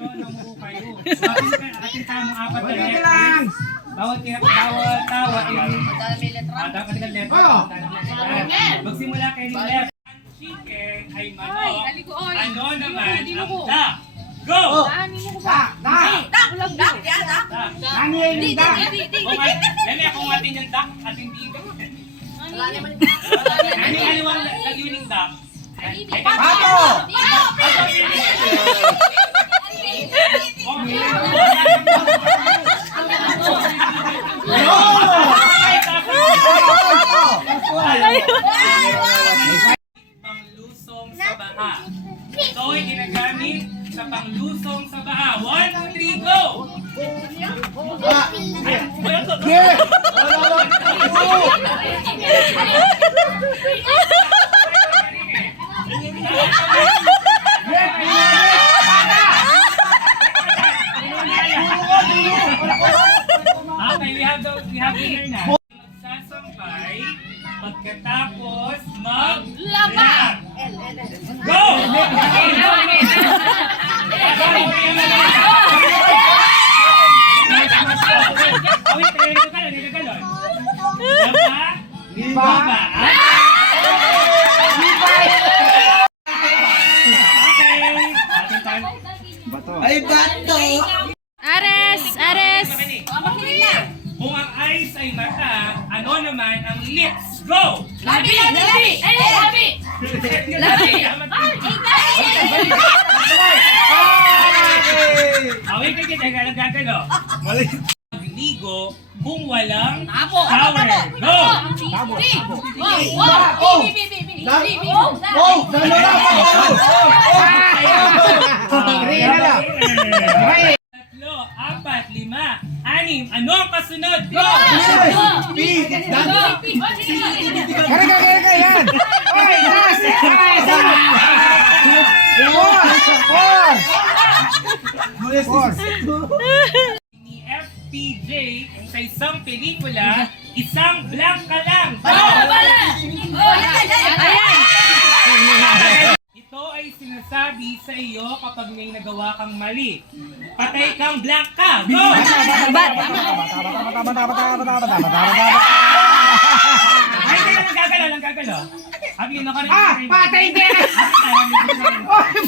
So, namuho kayo. Ating tamang apat na letters. Bawat tawa dapat ka letter. Magsimula kayo ng left. Chicken ay manok. Ano naman ang duck? Go! Lali akong atin yung duck at hindi ito. Ano ang laguning duck? Pato! Panglusong sa baha. Ito ay ginagamit sa panglusong sa baha. 1, 2, 3, go! Okay, we have dinner na. Magsasampay pagkatapos mag-lab. Go! Ay, bato! Ares! Ares! Kung ang eyes ay mata, ano naman ang lips? Go! Labi! Labi! Labi! Labi! Awin ka kita, nagagano. Magligo kung walang Tapo! shower. Go! Tatlo, apat, lima, anim. Ano ang kasunod? Go! Ni FPJ sa isang pelikula, isang blank ka lang. Go! Ito ay sinasabi sa iyo kapag may nagawa kang mali. Patay kang blank ka. Go! Ay, hindi lang gagalaw. Abi, yun ako rin. Patay din! Abi,